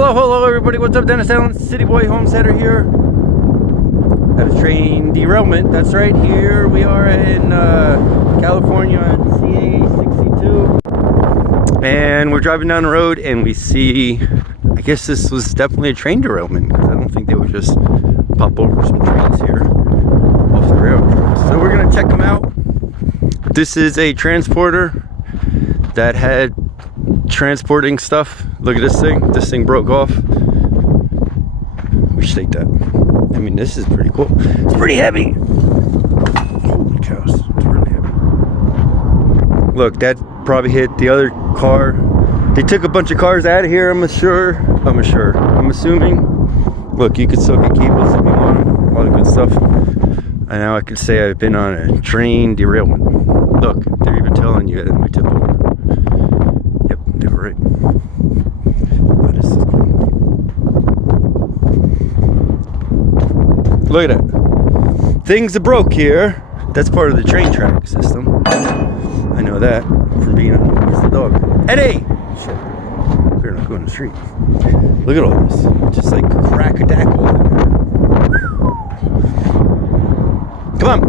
Hello everybody, what's up? Dennis Allen, City Boy Homesteader here at a train derailment. That's right, here we are in California on CA 62. And we're driving down the road and we see, I guess this was definitely a train derailment, because I don't think they would just pop over some trains here off the railroad tracks. So we're gonna check them out. This is a transporter that had transporting stuff. Look at this thing. This thing broke off. We should take that. I mean, this is pretty cool. It's pretty heavy. Holy cows, it's really heavy. Look, that probably hit the other car. They took a bunch of cars out of here, I'm assuming. Look, you could still get cables if you want them. All the good stuff. And now I could say I've been on a train derailment. Look, they're even telling you that my tip over. Yep, they were right. Oh, this is cool. Look at that. Things that broke here. That's part of the train track system. I know that from being on the dog. Eddie! Shit. Better not go in the street. Look at all this. Just like crack-a-dackle. Come on.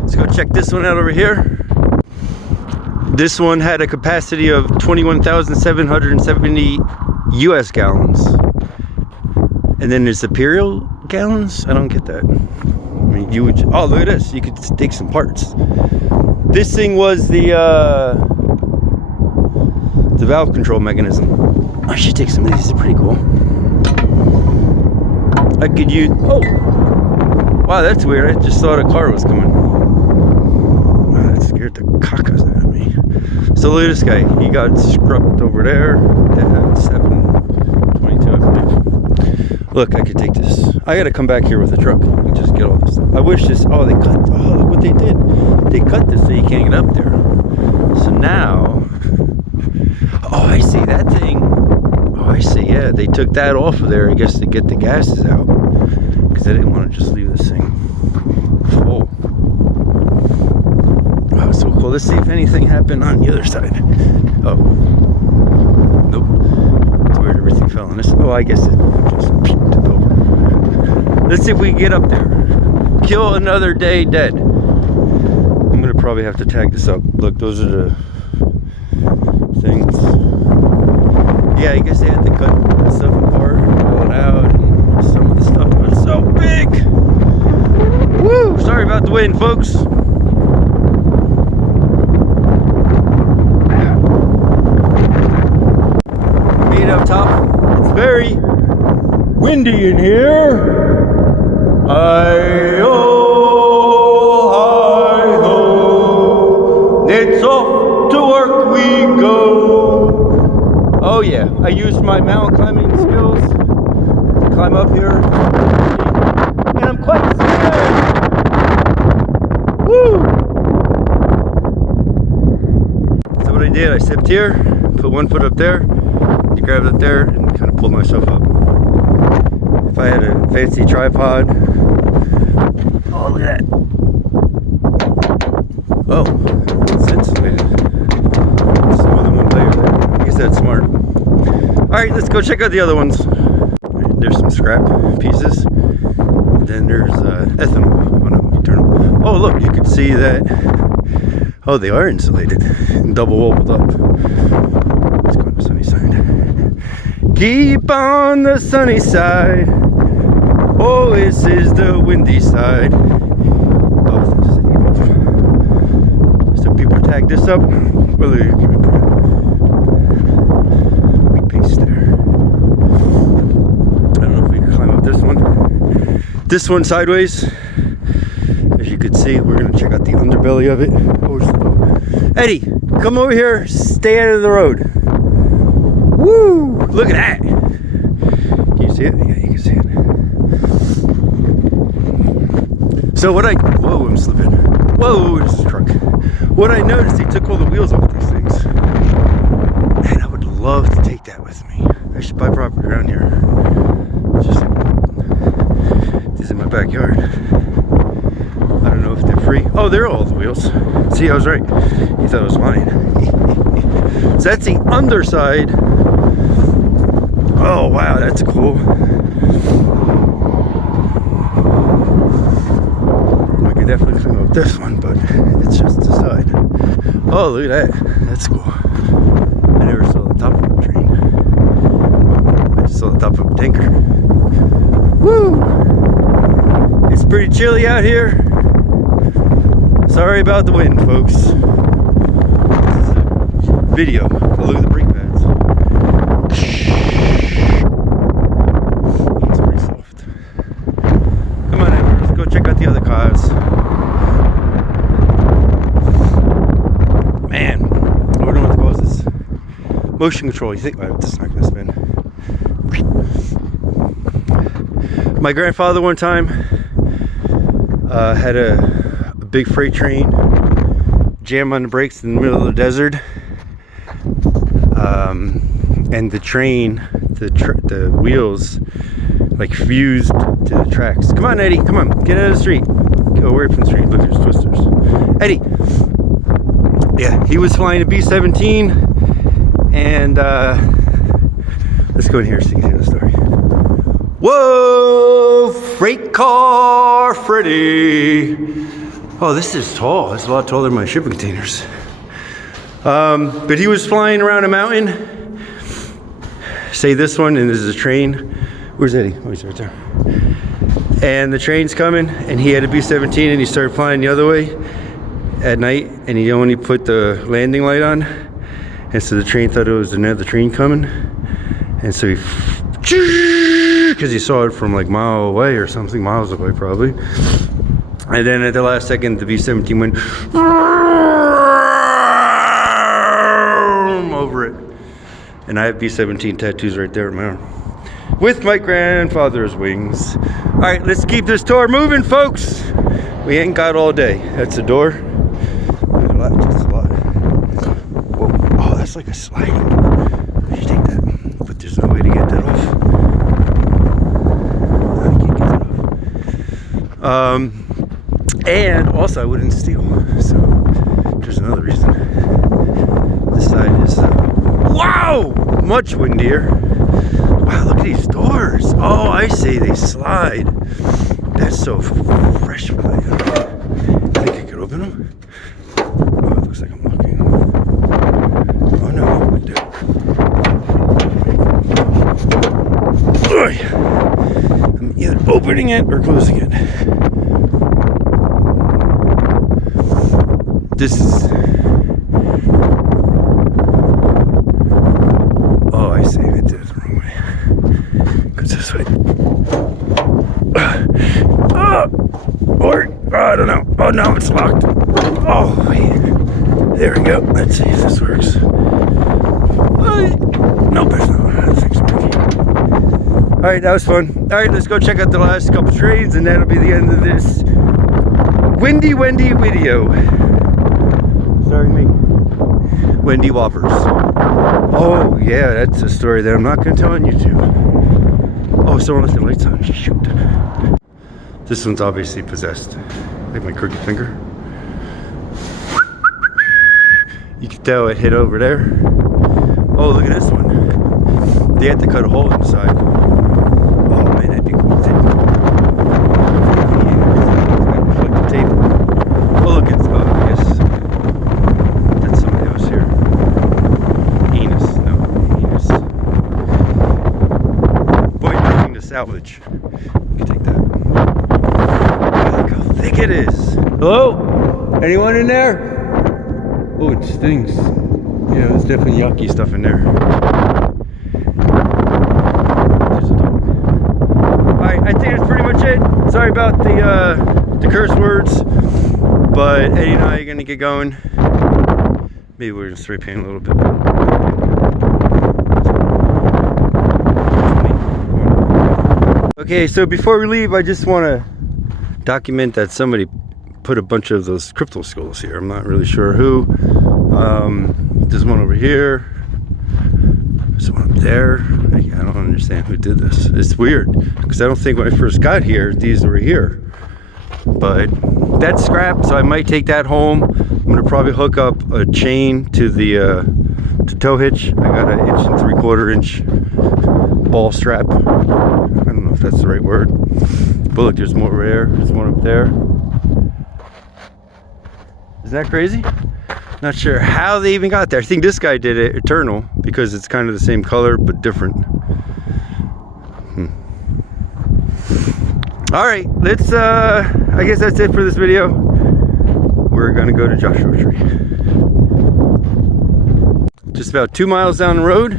Let's go check this one out over here. This one had a capacity of 21,770 US gallons. And then there's imperial gallons? I don't get that. I mean, you would, oh, look at this. You could take some parts. This thing was the valve control mechanism. I should take some of these. It's pretty cool. I could use, oh. Wow, that's weird. I just thought a car was coming. Wow, that scared the cockas out of me. So look at this guy. He got scrubbed over there. That had 722, I believe. Look, I could take this. I gotta come back here with a truck and just get all this stuff. I wish this, oh, they cut, oh, look what they did. They cut this so you can't get up there. So now, oh, I see that thing. Oh, I see, yeah. They took that off of there, I guess, to get the gases out. Because I didn't want to just leave this thing full. Wow, so cool. Let's see if anything happened on the other side. Oh. Nope. It's weird, everything fell on this. Oh, I guess it just tipped over. Let's see if we can get up there. Kill another day dead. I'm going to probably have to tag this up. Look, those are the things. Yeah, I guess they had to cut that stuff apart, pull it out, and some of the stuff was so big. Woo! Sorry about the wind, folks. Meet up top. It's very windy in here. Hi-ho, hi-ho. It's off to work we go. Oh yeah, I used my mountain climbing skills to climb up here. And I'm quite scared. Woo! So what I did, I stepped here, put one foot up there, grabbed up there, and kind of pulled myself up. If I had a fancy tripod, oh, look at that. Oh, it's insulated. It's more than one layer there. I guess that's smart. Alright, let's go check out the other ones. There's some scrap pieces. Then there's ethanol. Oh no, eternal. Oh look, you can see that. Oh, they are insulated and double walled up. Let's go on the sunny side. Keep on the sunny side. Oh, this is the windy side. Oh, so people tag this up. Well, we paste there. I don't know if we can climb up this one. This one sideways. As you can see, we're gonna check out the underbelly of it. Oh, Eddie, come over here. Stay out of the road. Woo! Look at that. Can you see it? Yeah, you can see it. So what whoa, I'm slipping. Whoa, this is a truck. What I noticed, they took all the wheels off these things. Man, I would love to take that with me. I should buy property around here. Just this is in my backyard. I don't know if they're free. Oh, they're all the wheels. See, I was right. You thought I was lying. So that's the underside Oh wow, that's cool. I could definitely climb up this one, but it's just the side. Oh, look at that. That's cool. I never saw the top of a train. I just saw the top of a tanker. Woo! It's pretty chilly out here. Sorry about the wind, folks. This is a video. Oh, look at the brake pads. It's pretty soft. Come on, Edward, let's go check out the other cars. Man, I don't know what to call this. Motion control. You think, this is not gonna spin. My grandfather one time had a big freight train jam on the brakes in the middle of the desert, and the train, the wheels like fused to the tracks. Come on, Eddie, come on, get out of the street, go away from the street. Look, there's twisters. Eddie, yeah, he was flying a B-17, and let's go in here so you can hear the story. Whoa, freight car Freddy. Oh, this is tall. It's a lot taller than my shipping containers. But he was flying around a mountain. Say this one, and this is a train. Where's Eddie? Oh, he's right there. And the train's coming, and he had a B-17, and he started flying the other way at night, and he only put the landing light on. And so the train thought it was another train coming. And so he, because he saw it from like a mile away or something, miles away probably. And then at the last second, the B-17 went over it. And I have B-17 tattoos right there in my arm. With my grandfather's wings. All right, let's keep this tour moving, folks. We ain't got all day. That's the door. That's a lot. Whoa. Oh, that's like a sliding door. I should take that. But there's no way to get that off. I can't get that off. And also I wouldn't steal, so there's another reason. This side is wow, much windier. Wow, look at these doors. Oh, I see, they slide. That's so fresh. I think I could open them. Oh, it looks like I'm locking them. Oh no, I do. I'm either opening it or closing it. This is, oh, I see, I did it the wrong way. Goes this way. Or, I don't know. Oh, no, it's locked. Oh, there we go. Let's see if this works. Nope, it's not. I think it's working. All right, that was fun. All right, let's go check out the last couple trains, and that'll be the end of this windy video. Starring me, Wendy Whoppers. Oh yeah, that's a story that I'm not going to tell on YouTube. Oh, someone left the lights on. Shoot. This one's obviously possessed. Like my crooked finger. You can tell it hit over there. Oh, look at this one. They had to cut a hole in the side. Oh man, that'd be cool too. Plug the tape. Oh look, it's I guess. Salvage. You can take that. Look how thick it is. Hello? Anyone in there? Oh, it stings. Yeah, there's definitely yucky stuff in there. There's a dog. Alright, I think that's pretty much it. Sorry about the curse words, but Eddie and I are gonna get going. Maybe we're gonna spray paint a little bit. Okay, so before we leave, I just want to document that somebody put a bunch of those crypto skulls here. I'm not really sure who. There's one over here. There's one up there. I don't understand who did this. It's weird, because I don't think when I first got here, these were here. But that's scrap, so I might take that home. I'm going to probably hook up a chain to the tow hitch. I got an 1 3/4 inch ball strap. I don't know if that's the right word. But look, there's more over there. There's one up there. Isn't that crazy? Not sure how they even got there. I think this guy did it eternal because it's kind of the same color but different. All right, let's I guess that's it for this video. We're gonna go to Joshua Tree. Just about 2 miles down the road.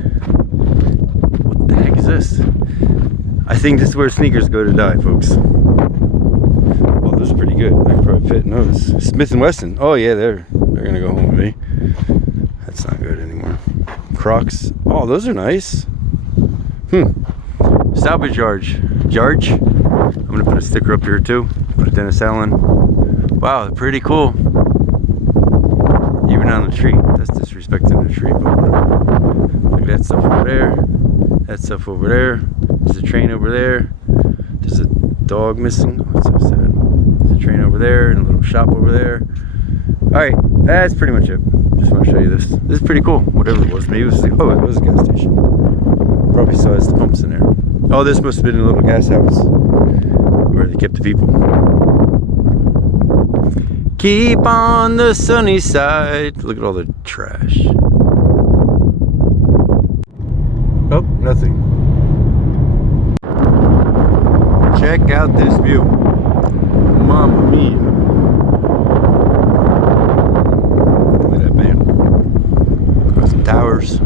What the heck is this? I think this is where sneakers go to die, folks. Well, this is pretty good. I could probably fit in those. Smith & Wesson. Oh yeah, they're gonna go home with me. That's not good anymore. Crocs. Oh, those are nice. Salvage yard. I'm gonna put a sticker up here too. Put Dennis Allen. Wow, they're pretty cool. Even on the tree. That's disrespecting the tree, but whatever. Look at that stuff over there. That stuff over there. There's a train over there. There's a dog missing. What's so sad? There's a train over there and a little shop over there. Alright, that's pretty much it. Just want to show you this. This is pretty cool. Whatever it was. Maybe it was it was a gas station. Probably still has the pumps in there. Oh, this must have been a little gas house where they kept the people. Keep on the sunny side. Look at all the trash. Oh, nothing. Check out this view. Mamma mia. Look at that, man. Got some towers.